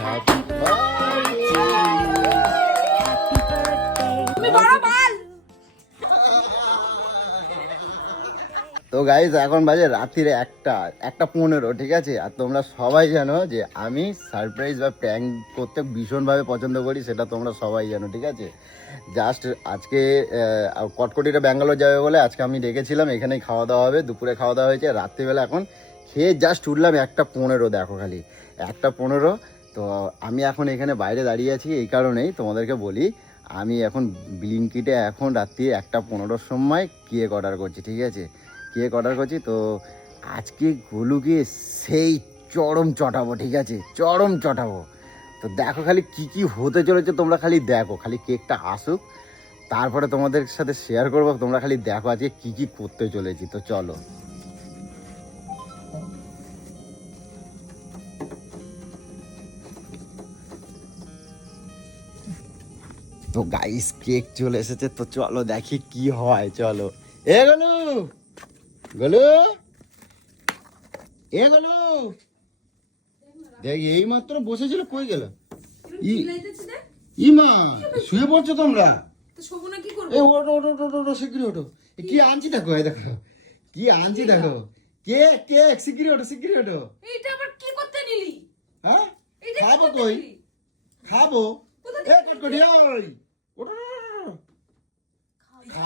তো গাইজ এখন বাজে রাত্রির একটা একটা পনেরো, ঠিক আছে? আর তোমরা সবাই জানো যে আমি সারপ্রাইজ বা প্র্যাঙ্ক করতে ভীষণভাবে পছন্দ করি, সেটা তোমরা সবাই জানো, ঠিক আছে? জাস্ট আজকে কটকটিটা ব্যাঙ্গালোর যাবে বলে আজকে আমি ডেকেছিলাম, এখানেই খাওয়া দাওয়া হবে, দুপুরে খাওয়া দাওয়া হয়েছে, রাত্রিবেলা এখন খেয়ে জাস্ট উঠলাম একটা পনেরো, দেখো খালি। একটা পনেরো তো আমি এখন এখানে বাইরে দাঁড়িয়ে আছি, এই কারণেই তোমাদেরকে বলি, আমি এখন ব্লিঙ্কিটে এখন রাত্রি একটা পনেরোর সময় কেক অর্ডার করছি, ঠিক আছে? কেক অর্ডার করছি, তো আজকে গুলুকে সেই চরম চটাবো, ঠিক আছে? চরম চটাবো। তো দেখো খালি কি কি হতে চলেছে, তোমরা খালি দেখো, খালি কেকটা আসুক, তারপরে তোমাদের সাথে শেয়ার করব, তোমরা খালি দেখো আজকে কি কি করতে চলেছি, তো চলো। তো গাইস কেক চলে এসেছে তো চলো দেখি কি হয় চলো। এ গলু! গলু! এ গলু! দেখ এই মাত্র বসেছিল কই গেল? ই ইমা শুয়ে পড়ছো তোমরা? এ ওটো ওটো ওটো ওটো শিগগিরি ওটো কি আনছি দেখো এই দেখো। কি আনছি দেখো। কে কে শিগগিরি ওটো শিগগিরি ওটো এইটা আবার কি করতে নিলি? হ্যাঁ? খাব কই? খাব। এ কটকটি ওই।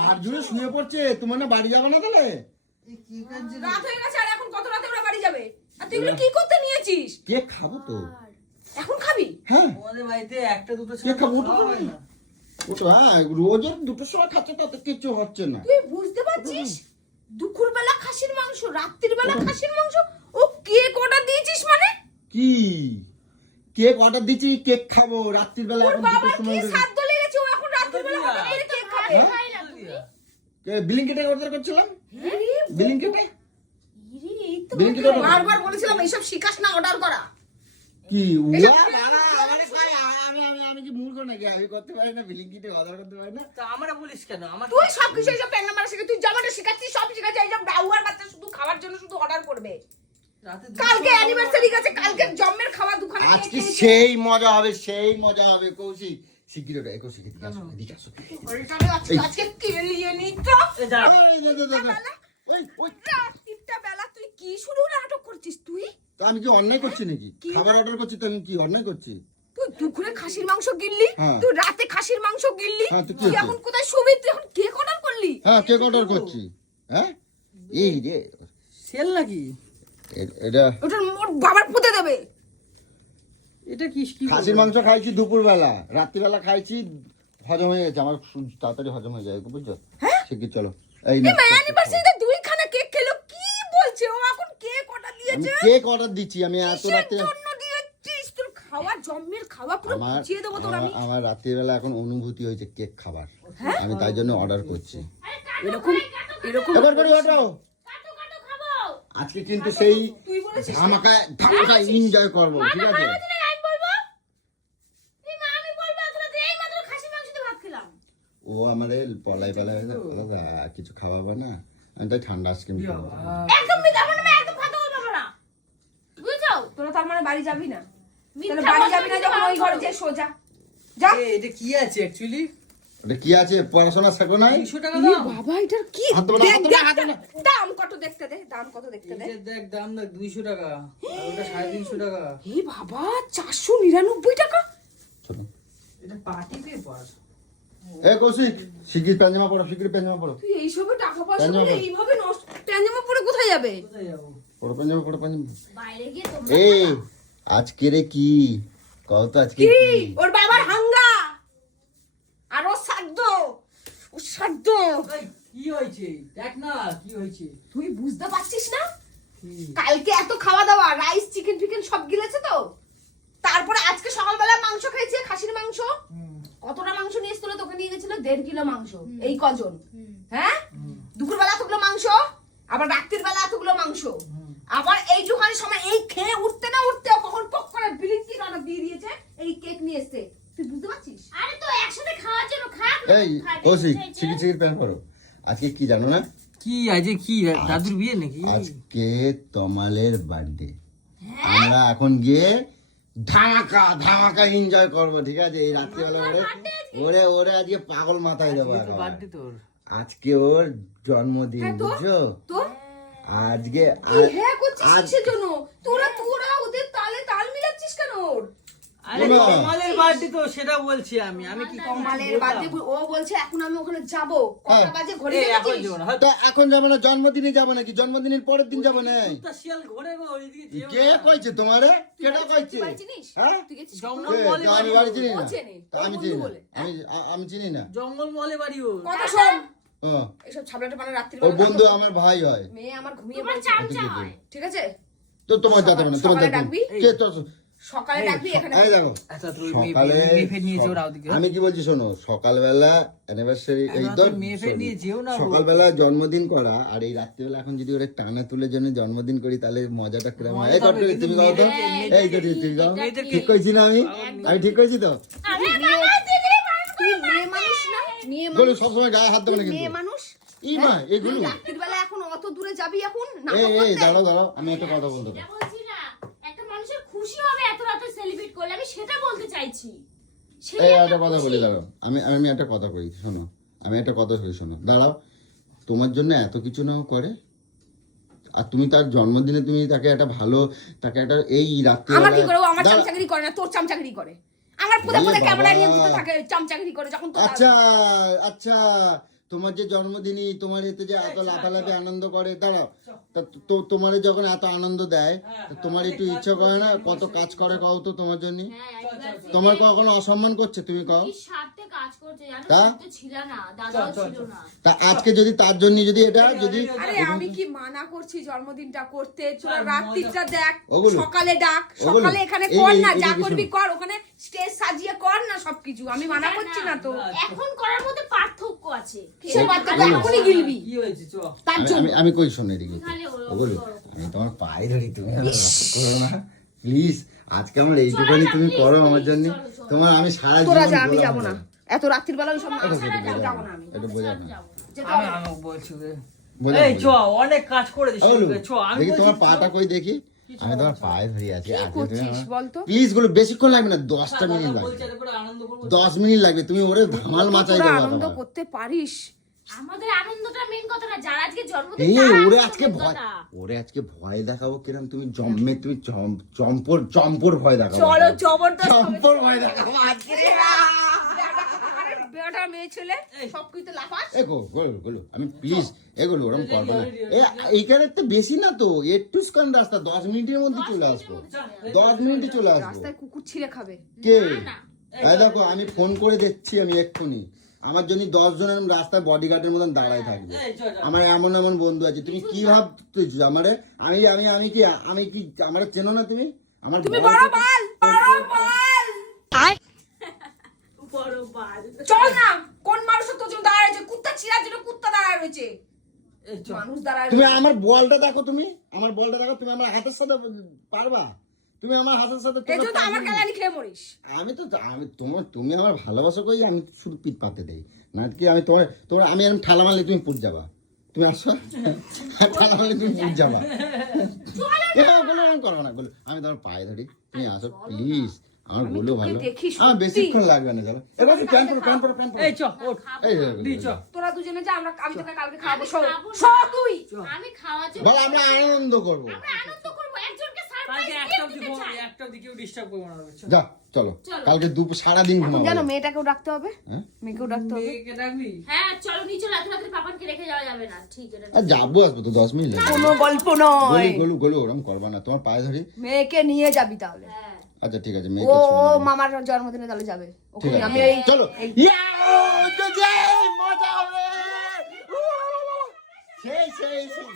আর জুড়ে শুয়ে পড়ছে তোমার না বাড়ি যাবে না তাহলে? রাত হয়ে গেছে আর এখন কত রাতে ওরা বাড়ি যাবে? আর তুই কি করতে নিয়েছিস? কেক খাব তো? এখন খাবি? হ্যাঁ। আমাদের বাড়িতে একটা দুটো কে ছাড়া খাব? খাওয়া হয়। ওটা হ্যাঁ রোজের দুটোর সময় খাচ্ছে তাতে কিচ্ছু হচ্ছে না। তুই বুঝতে পারছিস? দুপুর বেলা খাসির মাংস রাত্রির বেলা খাসির মাংস? ও কেক অর্ডার দিয়েছিস মানে? কি? কেক অর্ডার দিচ্ছি কেক খাব রাত্রির বেলা এখন দুটোর কি সাধ্য লেগেছে? ও এখন রাত্রির বেলা কেক খাবে। দিয়া। বিলিংকেটে অর্ডার করছিলাম? বিলিংকেটে order- বারবার বলেছিলাম এইসব শিখাস না অর্ডার করা। কি আমি কি মূর্খ নাকি? আমি করতে পারি না বিলিংকেটে অর্ডার করতে পারি না। তা আমরা বলিস কেন? আমার তুই সব কিছু এইসব প্যান্না মারা শিখে তুই জামাটা শিখাচ্ছিস সব শিখাচ্ছিস এইসব ডাউয়ার বাচ্চা শুধু খাওয়ার জন্য শুধু অর্ডার করবে। কালকে খাওয়া অ্যানিভার্সারি গেছে কালকে খাওয়া দুখানা আজকে সেই মজা হবে সেই মজা হবে কৌশিক। শিগগির ওটা কৌশিক এদিকে আসো এদিকে আসো। আজকে কেলিয়ে নিত? রাত্রিটা বেলা? তুই কি শুরু নাটক করছিস তুই? তো আমি কি অন্যায় করছি নাকি? কি? খাবার অর্ডার করছি তো আমি কি অন্যায় করছি? তুই দুপুরে খাসির মাংস গিললি? হ্যাঁ। তুই রাতে খাসির মাংস গিললি? হ্যাঁ, তুই এখন কোথায় শুবি? তুই এখন কেক অর্ডার করলি? হ্যাঁ কেক অর্ডার করছি। হ্যাঁ? এই রে। সেল নাকি? এটা ওটা ওর বাবার পুঁতে দেবে। এটা কি খাসির মাংস খাইছি দুপুরবেলা রাত্রিবেলা খাইছি হজম হয়ে গেছে আমার তাড়াতাড়ি হজম হয়ে যায় বুঝছ? শিগগির চলো এই না। অ্যানিভার্সারিতে দুইখানা কেক খেলো কি বলছে? ও এখন কেক অর্ডার আমি দিয়েছে কেক অর্ডার দিচ্ছি আমি এত রাতে জন্য দিয়েছিস? তোর খাওয়া জম্মের খাওয়া পুরো আমার বুঝিয়ে দেবো তোর আমি। আমার- আমার রাত্রিবেলা এখন অনুভূতি হয়েছে কেক খাবার। হ্যাঁ? আমি তাই জন্য অর্ডার করছি। এরকম এরকম এবার করে ওঠো আজকে কিন্তু সেই তুই বলেছিস ধামাকায় ধামাকায় এনজয় করব ঠিক আছে? ও আমাদের পলাই হয়ে বলো, কিছু খাওয়াবো না। আমি তাই ঠান্ডা আইসক্রিম খাব তোরা তার মানে বাড়ি যাবি না। তাহলে বাড়ি যাবি না যখন ওই ঘরে যে সোজা। যা। এটা কি আছে অ্যাকচুয়ালি ওটা কি আছে? পড়াশোনা শেখো নাই? টাকা ইয়ে দাম। বাবা এটার কি। দাম কত দেখতে দে দাম কত দেখতে দে। দেখ দাম দেখ দুইশো টাকা। আর ওটা সাড়ে তিনশো টাকা। এই বাবা চারশো নিরানব্বই টাকা? শোনো। এটা পার্টি পেপার এ কৌশিক শিগগির প্যাঞ্জামা পড়ো শিগগির প্যাঞ্জামা পড়ো তুই এইসবে টাকা পয়সা করে এইভাবে নষ্ট প্যান্জামা পরে কোথায় যাবে? কোথায় যাব? পড়ো প্যাঞ্জামা পড়ো প্যাঞ্জামা বাইরে গিয়ে এই আজকে রে কি? কও তো আজকে কি? ওর বাবার হাঙ্গা। আর ওর ওর কি হয়েছে? দেখ না কি হয়েছে? তুই বুঝতে পারছিস না? কালকে এত খাওয়া দাওয়া রাইস চিকেন ফিকেন সব গিলেছে তো? তারপরে আজকে সকালবেলা মাংস খাইছে খাসির মাংস। হুম, কতটা মাংস নিয়ে এসেছিল তোকে নিয়ে গেছিল? দেড় কিলো মাংস। এই কজন। হ্যাঁ? দুপুর বেলা এতগুলো মাংস আবার রাত্রির বেলা এতগুলো মাংস। আবার এই যুগানের সময় এই খেয়ে উঠতে না উঠতে কখন পক করে বিলিংকি অর্ডার দিয়ে দিয়েছে? এই কেক নিয়ে এসছে। তুই বুঝতে পারছিস? আরে তো একসাথে খাওয়ার জন্য খাক এই কৌশিক শিগগির প্যান পড়ো আজকে কি জানো না? কি আজ কি দাদুর বিয়ে নাকি? আজকে তমালের বার্থডে। আমরা এখন গিয়ে ধামাকা ধামাকা এনজয় করব ঠিক আছে? এই রাত্রিবেলা ওরে ওরে ওরে আজকে পাগল মাথায় দেবো আজকে ওর জন্মদিন হ্যাঁ? বুঝছ? আজকে হ্যাঁ করছিস আজ কিসের জন্য? তোরা তোরা ওদের তালে তাল মিলাচ্ছিস কেন ওর? আরে কমালের বার্থডে তো সেটা বলছি আমি। আমি কি কমালের বাদে ও বলছে এখন আমি ওখানে যাব। কটা বাজে? ঘড়ি এই এখন দেখেছিস না। তা এখন যাব না জন্মদিনে যাব নাকি? জন্মদিনের পরের দিন যাব না কুত্তা শিয়াল ঘোরে গো ওইদিকে যেও কে কইছে তোমারে? কেটা কইছে তুই বাড়ি চিনিস? হ্যাঁ? তুই গেছিস জঙ্গল কে? আমি বাড়ি বাড়ি চিনি না। আমি বন্ধু চিনি না। বলে। আমি আমি চিনি না। জঙ্গল মহলে বাড়ি ওর কথা শোন। এসব ছাবলাটা মানে রাত্রি বন্ধু আমার ভাই হয়। মেয়ে আমার ঘুমিয়ে পড়েছে। হয়। ঠিক আছে? তো তোমার যাতে না তোমার যাতে কে তো সকালে ডাকবি এখানে। এই দেখো। আচ্ছা তুই সকালে মেয়ে ফের নিয়ে যেও না ওদিকে। আমি কি বলছি শোনো সকালবেলা অ্যানিভার্সারি এই তো তো মেয়ে ফের নিয়ে যেও না সকালবেলা জন্মদিন করা আর এই রাত্রিবেলা এখন যদি ওরা টানা তুলে জন্য জন্মদিন করি তাহলে মজাটা করে এই হবে, তুমি গাও তো। এই তো তুমি গাও ঠিক কইছি না আমি? আমি ঠিক কইছি তো? বলো সবসময় গায়ে হাত দেবে না কিন্তু। মানুষ? ই মা এগুলো। রাত্রির এখন অত দূরে যাবি এখন? এই দাঁড়াও দাঁড়াও আমি একটা কথা বলতে এটা বলছি না একটা মানুষের খুশি হবে এত রাতে সেলিব্রেট করলে আমি সেটা বলতে চাইছি। এই একটা কথা। বলি দাঁড়াও। আমি আমি একটা কথা কই শোনো। আমি একটা কথা কই শোনো। দাঁড়াও। তোমার জন্য এত কিছু নাও করে। আর তুমি তার জন্মদিনে তুমি তাকে একটা ভালো তাকে একটা এই রাত্রি আমার কি করে? ও আমার চামচাগিরি করে না তোর চামচাগিরি করে। আমার পুরো পুরো ক্যামেরা নিয়ে। ঘুরতে থাকে চামচাগিরি করে যখন তো আচ্ছা আচ্ছা। তোমার যে জন্মদিনই তোমার এতে যে এত লাফালাফি আনন্দ করে দাঁড়াও। তা তো তোমার যখন এত আনন্দ দেয় তা তোমার একটু ইচ্ছে করে না? কত কাজ করে কও তো তোমার জন্য? হ্যাঁ, তোমার কখনো অসম্মান করছে তুমি কও? কি স্বার্থে কাজ করছে জানো? তা? তো ছিল না দাদাও চল, ছিল চল, না। তা আজকে যদি তার জন্য যদি এটা যদি আরে আমি কি মানা করছি জন্মদিনটা করতে? তোরা রাত্রিটা দেখ সকালে ডাক সকালে এখানে কর না যা করবি। কর ওখানে স্টেজ সাজিয়ে কর না সবকিছু। আমি মানা করছি না তো। এখন করার মধ্যে পার্থক্য আছে। কিসের ওগুলো। এখনই গিলবি। কি হয়েছে চ। তার জন্য। আমি আমি কই শোনো এদিকে? ওগুলো। আমি তোমার পায়ে ধরি তুমি করো না। প্লিজ আজকে আমার এইটুখানি তুমি করো আমার জন্য। তোমার আমি সারা তোরা জীবন যা আমি যাব না। এত রাত্রির বেলা নাচ- না আমি। এটা বোঝা না আমি আমি বলছি রে এই চ অনেক কাজ করে। চ আমি দেখি তোমার পাটা কই দেখি? আমি তোমার পায়ে ধরি আছি কি করছিস বলতো? প্লিজগুলো বেশিক্ষণ লাগবে না দশটা মিনিট লাগবে। আনন্দ করব। দশ মিনিট লাগবে তুমি ওরে ধামাল মাচাই দেবো আনন্দ করতে পারিস। আমাদের আনন্দটা মেন কথা না যারা আজকে জন্মদিন এই তার ওরে আজকে ভয় ওরে আজকে ভয় দেখাবো কিরম তুমি জম্মে তুমি জম- চম্পর চম্পর ভয় দেখাবো। চলো জবরদস্ত। চম্পর ভয় দেখাবো আজকে। বেটা মেয়ে ছেলে। সবকিছু লাফাস। এ গো গোলো গোলো আমি প্লিজ এগুলো ওরম করব না। এইখানে তো বেশি না তো একটু স্কান রাস্তা দশ মিনিটের মধ্যে চলে আসব। দশ মিনিটে চলে আসব। রাস্তায় কুকুর ছিঁড়ে খাবে। কে? না। দেখো আমি ফোন করে দেখছি আমি এক্ষুনি। আমার জন্য দশ জনের রাস্তায় বডিগার্ডের মতন দাঁড়ায় থাকবে। এই চ চ আমার এমন এমন বন্ধু আছে। তুমি কি ভাবতেছো আমারে আমি আমি আমি কি আমি কি আমার চেনো না তুমি? আমার তুমি বড় বড় বাল বড় বাল। বড় বাল। চল না কোন মানুষ তোর জন্য দাঁড়ায় রয়েছে? কুত্তা ছিঁড়ার জন্য কুত্তা দাঁড়ায় রয়েছে। মানুষ দাঁড়ায় তুমি আমার বলটা দেখো তুমি। আমার বলটা দেখো তুমি আমার হাতের সাথে পারবা? তুমি আমার হাতের সাথে এই জন্য তো আমার। খেয়ে মরিস। আমি তো আমি তোমার তুমি আমার ভালোবাসা করি আমি শুধু পিট পাতে দেই। না কি আমি তোমার তোমার আমি এরকম ঠালা মারলে তুমি পুট যাবা। তুমি আসো। ঠালা মারলে তুমি পুট যাবা। বলো না বলো। আমি তোমার পায়ে ধরি। তুমি আসো প্লিজ। আমার আমি বলো ভালো। দেখি আমার বেশিক্ষণ লাগবে না চলো। এবার প্যান পরো প্যান পরো প্যান পরো। এই চ এই দি চ তোরা দুজনে যা আমরা আমি তোকে কালকে খাওয়াবো তুই। আমি জন্য বল আমরা আনন্দ করব। আমরা যা চলো। কালকে দুপুর সারাদিন ঘুমাবো। জানো মেয়েটাকেও ডাকতে হবে? হ্যাঁ? মেয়েকেও ডাকতে হবে? হ্যাঁ চলো নিচে রাতে রাতে পাপানকে রেখে যাওয়া যাবে না। ঠিক আর যাব আসব তো দশ মিনিট কোনো গল্প নয়। গলু গলু ওরম করবা না তোমার পায়ে ধরি। মেয়েকে নিয়ে যাবি তাহলে। হ্যাঁ। আচ্ছা ঠিক আছে মেয়েকে ও মামার জন্মদিনে তাহলে যাবে। ওখানে আমি এই চলো। ইয়াও, মজা হবে। সেই সেই সেই।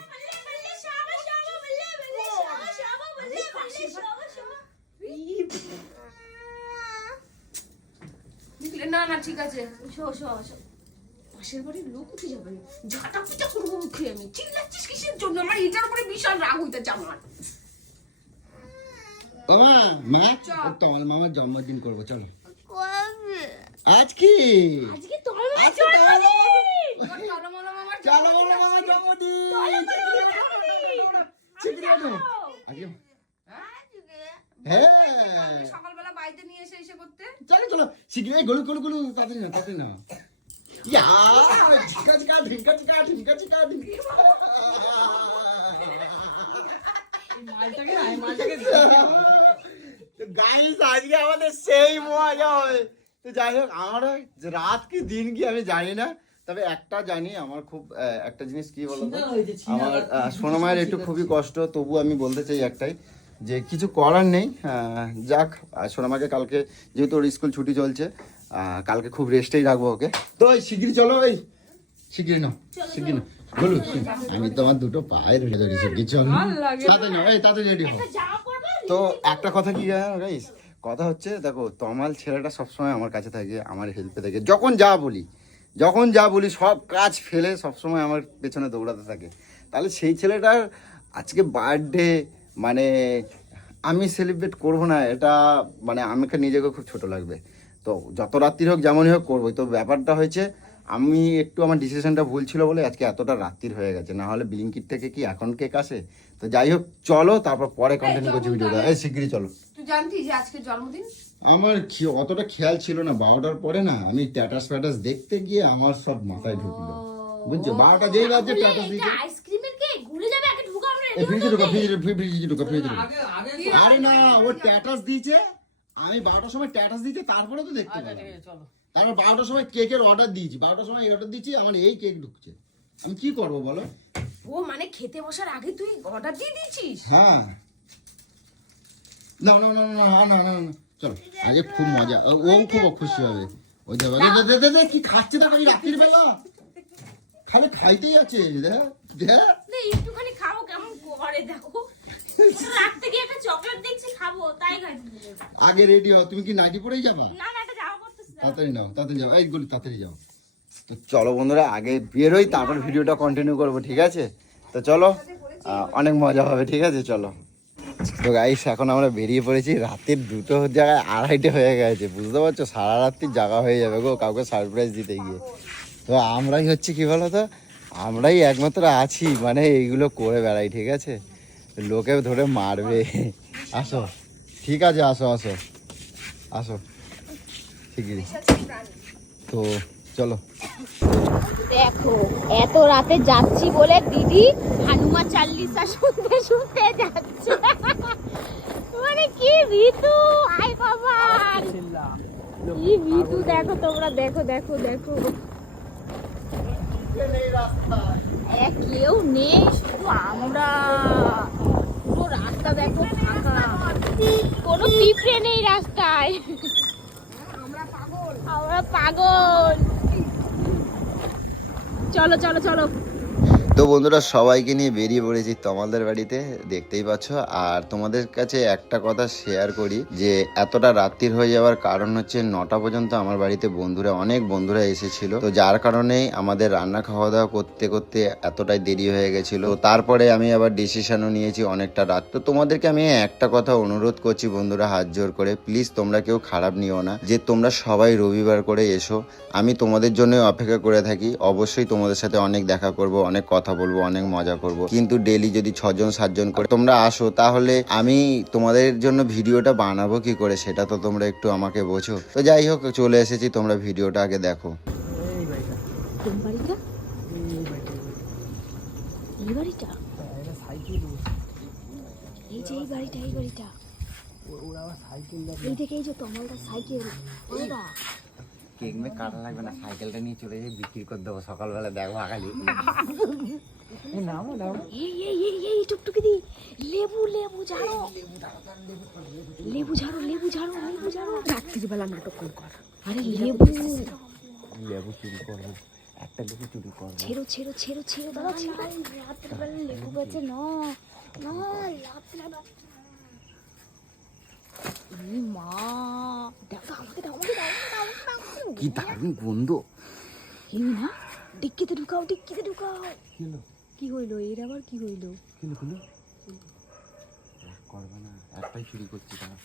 দেখলে? না না ঠিক আছে। শো শো শো পাশের বাড়ির লোক উঠে যাবে? ঝাঁটা পিটা করব মুখে আমি। চিল্লাচ্ছিস কিসের জন্য? আমার এটার উপরে বিশাল রাগ হইতেছে আমার। বাবা মা চল। তোমার মামার জন্মদিন করব চলো। আজ কি? আজকে তোমার চলো চলো মামার জন্মদিন। আজকে হ্যাঁ। সকালবেলা বাড়িতে নিয়ে এসে এসে করতে। চলো চলো। শিখি এই গলু গলু গলু তাড়াতাড়ি না তাড়াতাড়ি না ইয়া ঝিকা ঝিকা ঢিঙ্কা ঝিকা ঢিঙ্কা ঝিকা ঢিঙ্কা মালটাকে না, মালটাকে গাইস আজকে আমাদের সেই মজা হয়। তো যাই হোক আমার রাত কি দিন কি আমি জানি না। তবে একটা জানি আমার খুব একটা জিনিস কি বলতো? আমার সোনামায়ের একটু খুবই কষ্ট তবু আমি বলতে চাই একটাই। যে কিছু করার নেই যাক সোনামাকে কালকে যেহেতু ওর স্কুল ছুটি চলছে কালকে খুব রেস্টেই রাখব ওকে। তো এই শিগগিরি চলো এই শিগগিরি নাও শিগগিরি নাও। বলুন আমি তো আমার দুটো পায়ে ধরে ধরেছি শিগগিরি চলো তাড়াতাড়ি নাও এই তাড়াতাড়ি রেডি হও। তো একটা কথা কি গাইস কথা হচ্ছে দেখো তমাল ছেলেটা সবসময় আমার কাছে থাকে আমার হেল্পে থাকে। যখন যা বলি যখন যা বলি সব কাজ ফেলে সবসময় আমার পেছনে দৌড়াতে থাকে। তাহলে সেই ছেলেটার আজকে বার্থডে মানে আমি সেলিব্রেট করব না এটা মানে আমাকে নিজেকে খুব ছোট লাগবে। তো যত রাত্রির হোক যেমনই হোক করবোই। তো ব্যাপারটা হয়েছে আমি একটু আমার ডিসিশনটা ভুল ছিল বলে আজকে এতটা রাত্রির হয়ে গেছে। না হলে ব্লিঙ্কিট থেকে কি এখন কেক আসে? তো যাই হোক চলো তারপর পরে কন্টিনিউ করছি ভিডিওটা এই শিগগিরই চলো। তুই জানতি যে আজকে জন্মদিন? আমার অতটা খেয়াল ছিল না বারোটার পরে না আমি স্ট্যাটাস ফ্যাটাস দেখতে গিয়ে আমার সব মাথায় ঢুকলো। বুঝছ? বারোটা যেই বাজে স্ট্যাটাস দিচ্ছে আইসক্রিমের এই ফ্রিজে ঢুকা ফ্রিজে ফ্রিজে ঢুকা ফ্রিজে আরে না ও ট্যাটাস দিয়েছে আমি বারোটার সময় ট্যাটাস দিয়েছে তারপরে তো দেখতে পেলাম তারপর বারোটার সময় কেকের অর্ডার দিয়েছি বারোটার সময় এই অর্ডার দিয়েছি আমার এই কেক ঢুকছে। আমি কি করব বলো? ও মানে খেতে বসার আগে তুই অর্ডার দিয়ে দিয়েছিস? হ্যাঁ। না না না না না না না চলো আগে খুব মজা ও খুব খুশি হবে। ওই যে কি খাচ্ছে না আমি রাত্রির বেলা। খালি খাইতেই আছে দেখ দেখ। একটুখানি খাব কেমন করে দেখো। রাত থেকে একটা চকলেট দেখছি খাব তাই আগে রেডি হও তুমি কি নাইটি পরেই যাবা? না তাড়াতাড়ি নাও তাড়াতাড়ি যাও এইগুলি তাড়াতাড়ি যাও। তো চলো বন্ধুরা আগে বেরোই তারপর ভিডিওটা কন্টিনিউ করব ঠিক আছে? তো চলো অনেক মজা হবে ঠিক আছে? চলো। তো গাইস এখন আমরা বেরিয়ে পড়েছি রাতের দুটো জায়গায় আড়াইটে হয়ে গেছে বুঝতে পারছ? সারা রাত্রি জায়গা হয়ে যাবে গো কাউকে সারপ্রাইজ দিতে গিয়ে। তো আমরাই হচ্ছে কি বলো তো আমরাই একমাত্র আছি মানে এইগুলো করে বেড়াই ঠিক আছে? লোকে ধরে মারবে। আসো ঠিক আছে আসো আসো। আসো। ঠিকই। তো চলো। দেখো এত রাতে যাচ্ছি বলে দিদি হানুমান চাল্লিশা শুনতে শুনতে যাচ্ছে। মানে কি ঋতু? আই বাবা। কি ঋতু? দেখো তোমরা দেখো দেখো দেখো। এ, কেউ নেই শুধু আমরা। পুরো রাস্তা দেখো কোনো পিঁপড়ে নেই রাস্তায়। আমরা পাগল। চলো চলো চলো। তো বন্ধুরা, সবাইকে নিয়ে বেরিয়ে পড়েছি তোমাদের বাড়িতে, দেখতেই পাচ্ছ। আর তোমাদের কাছে একটা কথা শেয়ার করি, যে এতটা রাত্রির হয়ে যাওয়ার কারণ হচ্ছে নটা পর্যন্ত আমার বাড়িতে বন্ধুরা, অনেক বন্ধুরা এসেছিল। তো যার কারণেই আমাদের রান্না খাওয়া দাওয়া করতে করতে এতটাই দেরি হয়ে গেছিল। তারপরে আমি আবার ডিসিশনও নিয়েছি অনেকটা রাত। তো তোমাদেরকে আমি একটা কথা অনুরোধ করছি বন্ধুরা, হাত জোর করে। প্লিজ তোমরা কেউ খারাপ নিও না, যে তোমরা সবাই রবিবার করে এসো। আমি তোমাদের জন্য অপেক্ষা করে থাকি। অবশ্যই তোমাদের সাথে অনেক দেখা করব, অনেক কথা বলব অনেক মজা করব। কিন্তু ডেলি যদি ছজন সাতজন করে তোমরা আসো তাহলে আমি তোমাদের জন্য ভিডিওটা বানাবো কি করে সেটা তো তোমরা একটু আমাকে বোঝো। তো যাই হোক চলে এসেছি তোমরা ভিডিওটা আগে দেখো। এই বাড়িটা। এই বাড়িটা। এই বাড়িটা? হ্যাঁ, যে এই বাড়িটা এই বাড়িটা। সাইকেল দেখে এই দেখে এই যে তোমালটা সাইকেল। কেক মে কাটা লাগবে না সাইকেলটা নিয়ে চলে যাই বিক্রি করে দেবো সকালবেলা দেখো আগালি এই নামো নামো এই এই এই এই টুকটুকি দি। লেবু লেবু ঝাড়ো। লেবু ঝাড়ো লেবু ঝাড়ো লেবু ঝাড়ো। রাত্রিবেলা নাটক কর কর। আরে লেবু লেবু চুরি করব একটা লেবু চুরি করব। ছেড়ো ছেড়ো ছেড়ো ছেড়ো দাদা ছেড়ো। রাত্রিবেলা লেবু বেচে না মা দেখো আমাকে দাও আমাকে দাও আমাকে দাও, কি দারুণ গন্ধ এই না ডিক্কিতে ঢুকাও ডিক্কিতে ঢুকাও কি হইল এর আবার কি হইল কিলো কিলো করবে না একটাই চুরি করছি তারা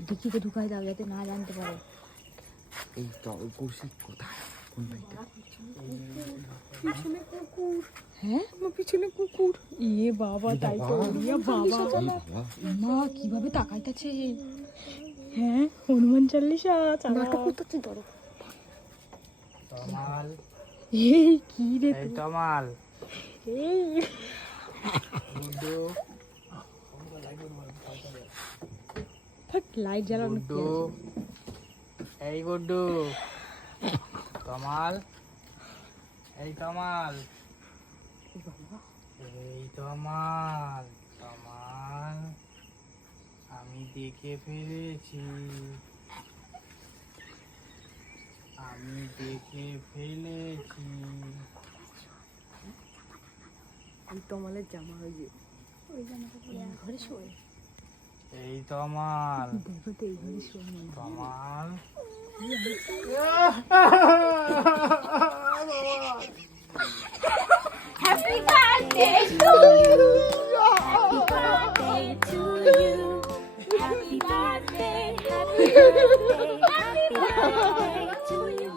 ডিক্কিতে ঢুকাই দাও যাতে না জানতে পারে এই কৌশিক কোথায় হ্যাঁ? আমার পিছনে কুকুর। ইয়ে বাবা তাই তো। ইয়ে বাবা। মা কীভাবে তাকাইতেছে? হ্যাঁ হনুমান চল্লিশা নাটক করতেছি ধরো। তমাল। এই কি রে এই তমাল। এই। গুড্ডু। থাক লাইট জ্বালানো এই গুড্ডু। তমাল। এই তমাল। এই তমাল তমাল আমি দেখে ফেলেছি। আমি দেখে ফেলেছি। এই তমালের জামা হয়ে ঘরে শোয়। এই তমাল দেখো তো এই ঘরে শোয় মনে। তমাল। Happy birthday to Happy birthday to you. Happy birthday, happy birthday, happy birthday to you.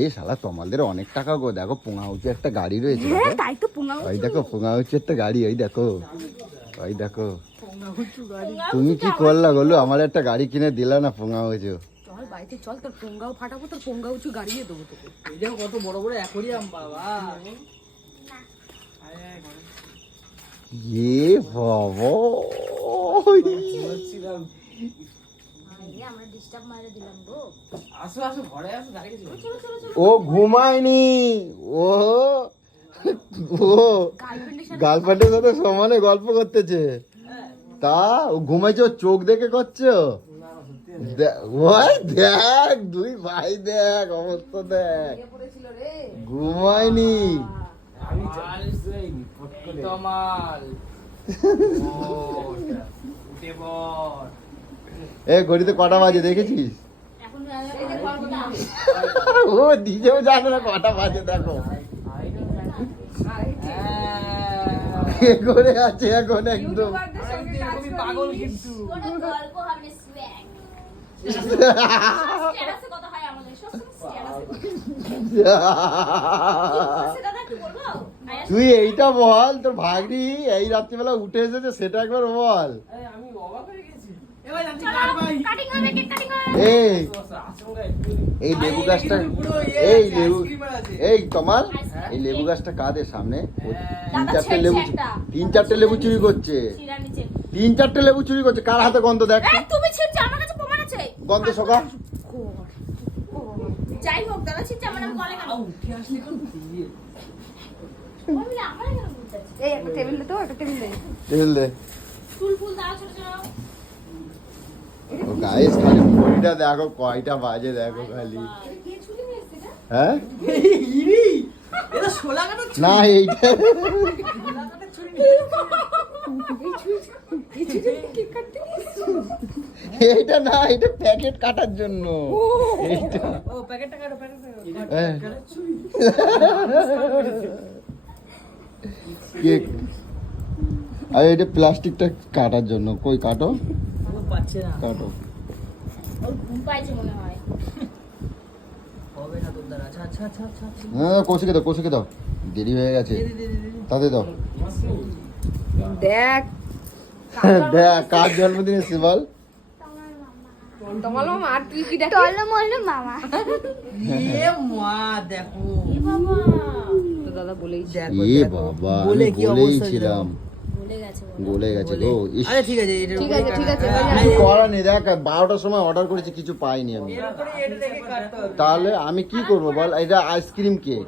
এই শালা তোমাদের অনেক টাকা গো। দেখো পোঙা উঁচু একটা গাড়ি রয়েছে হ্যাঁ তাই তো পোঙা ওই দেখো পোঙা উঁচু একটা গাড়ি ওই দেখো। ওই দেখো। তুমি কি করলা বলো আমার একটা গাড়ি কিনে দিলা না পোঙা উঁচু চল বাড়িতে চল তোর পোঙ্গাও ফাটাবো তোর পোঙ্গা উঁচু গাড়িয়ে দেবো তোকে। এই দেখো কত বড় বড় অ্যাকোরিয়াম বাবা। এ বাবা ও ঘুমায়নি। ও ও গার্লফ্রেন্ডের সাথে সমানে গল্প করতেছে। তা ও ঘুমাইছে ওর চোখ দেখে করছ? দেখ দুই ভাই দেখ অবস্থা দেখ। ঘুমায়নি। বল এ, ঘড়িতে কটা বাজে দেখেছিস? ও, নিজেও জানে না কটা বাজে, দেখো। করে আছে এখন একদম। তুই এইটা বল, তোর ভাগ্নি এই রাত্রিবেলা উঠে এসেছে, সেটা একবার বল। আমি অবাক হয়ে এই। এই। লেবু গাছটা এই লেবু এই তোমার এই লেবু গাছটা কাদের সামনে? তিন চারটে লেবু তিন চারটে লেবু চুরি করছে। তিন চারটে লেবু চুরি করছে। কার হাতে গন্ধ দেখ। তুমি ছিটছে আমার কাছে প্রমাণ আছে। গন্ধ সকা যাই হোক দাদা ছিটছে আমার আমি কলে কেন উঠে আসলে কোন বলবি আমার কেন বলতে এই একটা টেবিল দে তো একটা টেবিল দে। তেল দে। ফুল ফুল দাও ছোট ছোট। ও গাইস খালি ঘড়িটা দেখো, কয়টা বাজে দেখো খালি। হ্যাঁ? না, এইটা এইটা না এটা প্যাকেট কাটার জন্য। এইটা প্লাস্টিকটা কাটার জন্য। কই কাটো? পাচ্ছে না। কাটো ওর ঘুম পাইছে মনে হয়। আচ্ছা আচ্ছা আচ্ছা কষিকে দাও দাও। দেরি হয়ে গেছে। তাতে দাও। দেখ। দেখ কার জন্মদিন এসছে বল? তোমার মামা আর তুই কি দেখ টলমলো মামা। এ মা দেখো। তো দাদা বলেই দেখো বলে কি অবস্থা ভুলে গেছে বলে। গেছে গো আরে ঠিক আছে ঠিক আছে, ঠিক আছে, কিছু করার নেই দেখ বারোটার সময় অর্ডার করেছি কিছু পাইনি আমি। তাহলে আমি কি করব বল? এটা আইসক্রিম কেক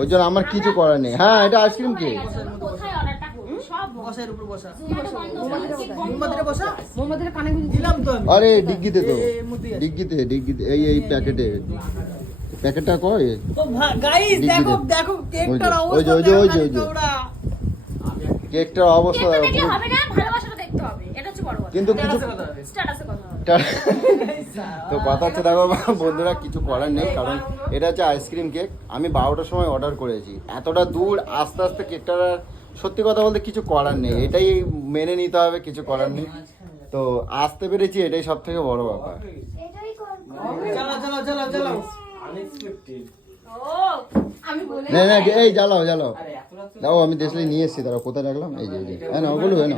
ওই জন্য আমার কিছু করার নেই। হ্যাঁ এটা আইসক্রিম কেক আরে ডিগ্গিতে তো। ডিগ্গিতে ডিগ্গিতে এই এই প্যাকেটে। প্যাকেটটা কয় গাইস দেখো দেখো কেকটার ওই যে, ওই যে, ওই যে, ওই যে। কেকটার অবস্থা হবে না ভালোবাসাটা দেখতে হবে এটা হচ্ছে বড় কথা। কিন্তু কিছু স্ট্যাটাসে কথা হবে। তো কথা হচ্ছে দেখো বন্ধুরা কিছু করার নেই কারণ এটা হচ্ছে আইসক্রিম কেক আমি বারোটার সময় অর্ডার করেছি। এতটা দূর আস্তে আস্তে কেকটা সত্যি কথা বলতে কিছু করার নেই। এটাই মেনে নিতে হবে কিছু করার নেই। তো আসতে পেরেছি এটাই সব থেকে বড় ব্যাপার। চলো চলো চলো চলো। না না এই জ্বালাও জ্বালাও। দাও আমি দেশলে নিয়ে এসেছি দাঁড়াও কোথায় রাখলাম? এই যে হ্যাঁ না ওগুলো হ্যাঁ না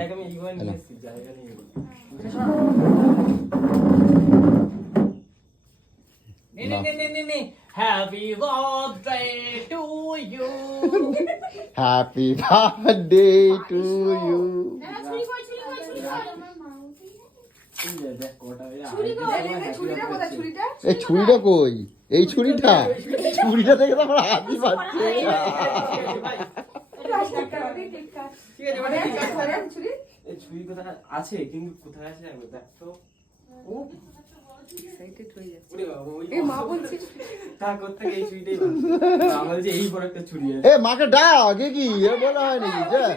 happy birthday to you happy birthday to you ছুরি কই ছুরি কই ছুরি কই? ছুরিটা কোথায়? ছুরিটা? এই ছুরিটা কই? এই ছুরিটা? ছুরিটা দেখে তো আমার হাতই পাচ্ছে ছুরি কোথায় আছে কিন্তু কোথায় আছে দেখ তো মাকে ডাক কি? এ বলা হয় নাকি? যা।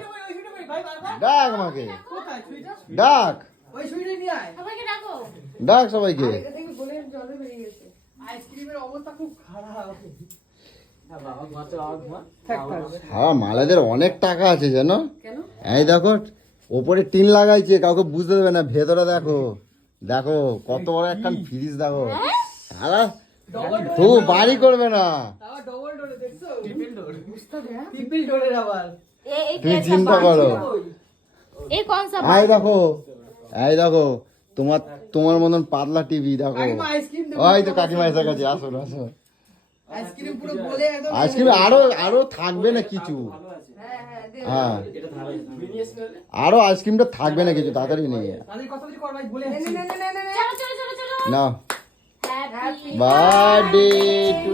ডাক মাকে। ডাকো। ডাক। সবাইকে। হ্যাঁ, হ্যাঁ মালাদের অনেক টাকা আছে জানো? কেন? এই দেখো ওপরে টিন লাগাইছে কাউকে বুঝতে দেবে না ভেতরে দেখো। দেখো কত বড় একটা ফ্রিজ দেখো। সারা তবু বাড়ি করবে না। তুমি চিন্তা করো। এই দেখো এই দেখো তোমার তোমার মতন পাতলা টিভি দেখো। ওই তো কাকিমা এসে গেছে আসুন আসুন। আইসক্রিম আরও আরও থাকবে না কিছু। হ্যাঁ এটা ভালো আছে। তুমি নিয়ে এসে নিলে? আরও আইসক্রিমটা থাকবে না কিছু তাড়াতাড়ি নিয়ে তাদের কথা বলি কর ভাই বলে নে, বার্থডে টু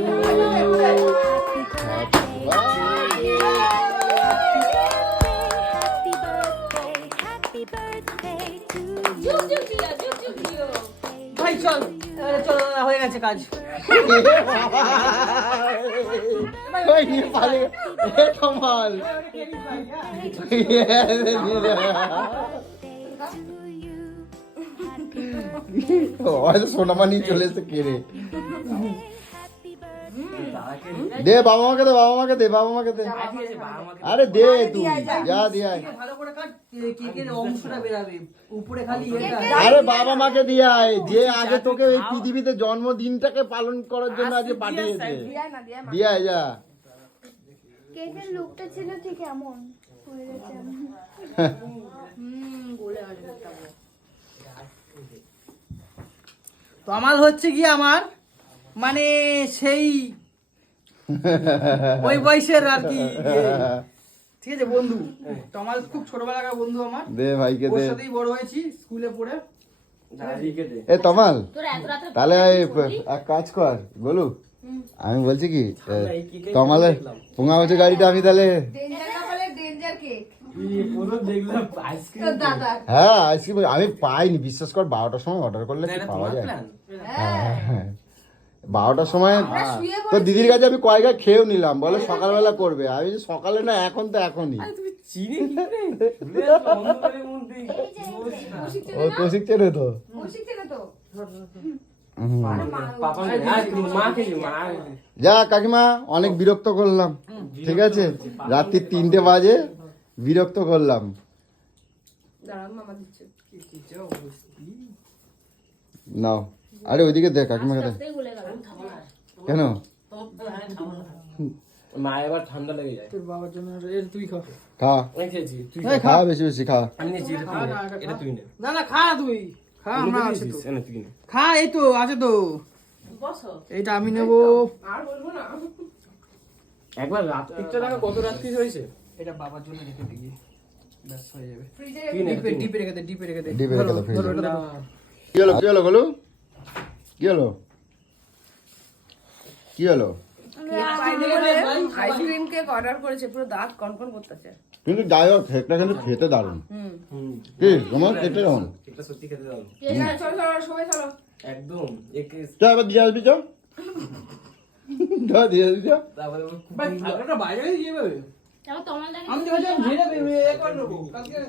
ভাই চল। এবারে চলো দাদা, হয়ে গেছে কাজ। ওই নিয়ে পালিয়ে কমাল হয়তো সোনামানি চলে এসে কেড়ে দে বাবা মাকে দে বাবা মাকে দে বাবা মাকে দে। আরে দে তুই যা। দিয়া ভালো করে কাট এ, কেকের অংশটা বেরাবে। উপরে খালি এটা আরে বাবা মাকে দিয়ে আয় যে আগে তোকে এই পৃথিবীতে জন্মদিনটাকে পালন করার জন্য আজকে পাঠিয়েছে। দিয়ে আয় যা। কেকের লুকটা ছিল ঠিক এমন? হয়ে গেছে এমন। তো আমার হচ্ছে কি আমার মানে সেই ওই বয়সের আর কি। ঠিক আছে বন্ধু। তো আমার খুব ছোটবেলাকার বন্ধু আমার। দে ভাইকে ওর দে। সাথেই বড় হয়েছি স্কুলে পড়ে। এ তমাল তোর এত রাতে তাহলে এক কাজ কর বলু আমি বলছি কি তমালের পোঙা বছর গাড়িটা আমি তাহলে হ্যাঁ আইসক্রিম আমি পাইনি বিশ্বাস কর বারোটার সময় অর্ডার করলে পাওয়া যায়? প্ল্যান হ্যাঁ। বারোটার সময় তো দিদির কাছে আমি কয়েকটা খেয়েও নিলাম বলে সকালবেলা করবে। আমি সকালে না এখন তো এখনই। ও কৌশিক চেনে তো? মা যা কাকিমা অনেক বিরক্ত করলাম। ঠিক আছে? রাত্রি তিনটে বাজে বিরক্ত করলাম। দাঁড়াও মামা দিচ্ছে। নাও। আরে ওইদিকে দেখ কাকিমাকে দেখ আস্তে গুলে। গেল কেন? মা এবার ঠান্ডা লেগে যায়। তোর বাবার জন্য এর তুই খা। খা। আমি খেয়েছি তুই খা। বেশি বেশি খা। আমি নিয়েছি এটা তুই নে। নে না খা। তুই খা আমরা আছে তো। এনে তুই নে। খা এই তো আছে তো। বসো। এইটা আমি নেব। আর বলব না। একবার রাত্রিটা দেখা কত রাত্রি হয়েছে? এটা বাবার জন্য রেখে দিই ব্যাস হয়ে যাবে। ডিপে। ডিপে রেখে দে ডিপে রেখে দে। ডিপে রেখে দে। কি হলো কি হলো বলু কি হলো? কি হলো? আইসক্রিম কেক অর্ডার করেছে পুরো দাঁত কনকন করতেছে। কিন্তু যাই হোক কেকটা কিন্তু খেতে দারুণ। হুম। কি তোমার কেকটা কেমন এটা সত্যি খেতে দাও চলো চলো সবাই চলো। একদম একে এবার দিয়ে আসবি চ চ, দিয়ে আসবি তারপরে একটা বাইরে গিয়ে যাবে? তাও তোমার লাগে আমি তো নেব কালকে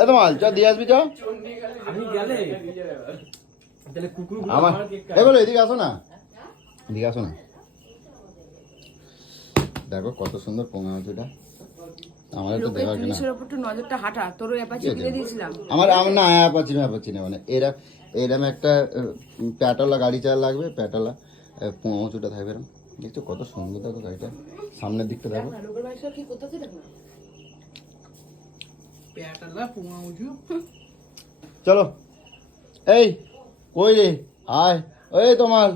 এ তোমার চ দিয়ে আসবি চ আমি গেলে তাহলে কুকুর আমার এগুলো এদিকে আসো না। এদিকে আসো না। দেখো কত সুন্দর পোঙা মাছটা আমার উপর নজরটা হাঁটা। অ্যাপাচি। কিনে দিয়েছিলাম। আমার আমার না মানে এরা এরম একটা প্যাটালা গাড়ি চাল লাগবে প্যাটালা পোঙা থাকবে দেখছ কত সুন্দর দেখো গাড়িটা। সামনের দিকটা দেখো লোকের বাড়ি সব কি করতেছে দেখো পেয়াটালা পুমা উঁচু চলো। এই, কই রে? আয়। ওই তোমার।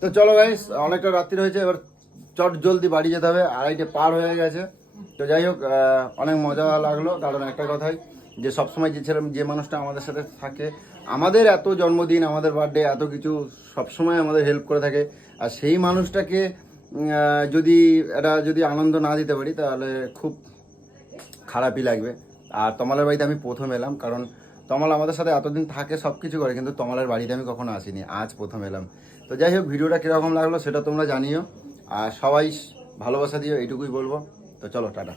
তো চলো গাইস অনেকটা রাত্রি হয়েছে, এবার চট জলদি বাড়ি যেতে হবে। আড়াইটে পার হয়ে গেছে। তো যাই হোক অনেক মজা লাগল। কারণ একটা কথাই, যে সবসময় যে ছেলে, যে মানুষটা আমাদের সাথে থাকে, আমাদের এত জন্মদিন, আমাদের বার্থডে এত কিছু সবসময় আমাদের হেল্প করে থাকে। আর সেই মানুষটাকে যদি, এটা যদি আনন্দ না দিতে পারি, তাহলে খুব খারাপই লাগবে। আর তমালের বাড়িতে আমি প্রথম এলাম, কারণ তমাল আমাদের সাথে এতদিন থাকে সব কিছু করে, কিন্তু তমালের বাড়িতে আমি কখনো আসিনি, আজ প্রথম এলাম। তো যাই হোক, ভিডিওটা কীরকম লাগল সেটা তোমরা জানিও, আর সবাই ভালোবাসা দিও, এইটুকুই বলব। তো চলো, টাটা।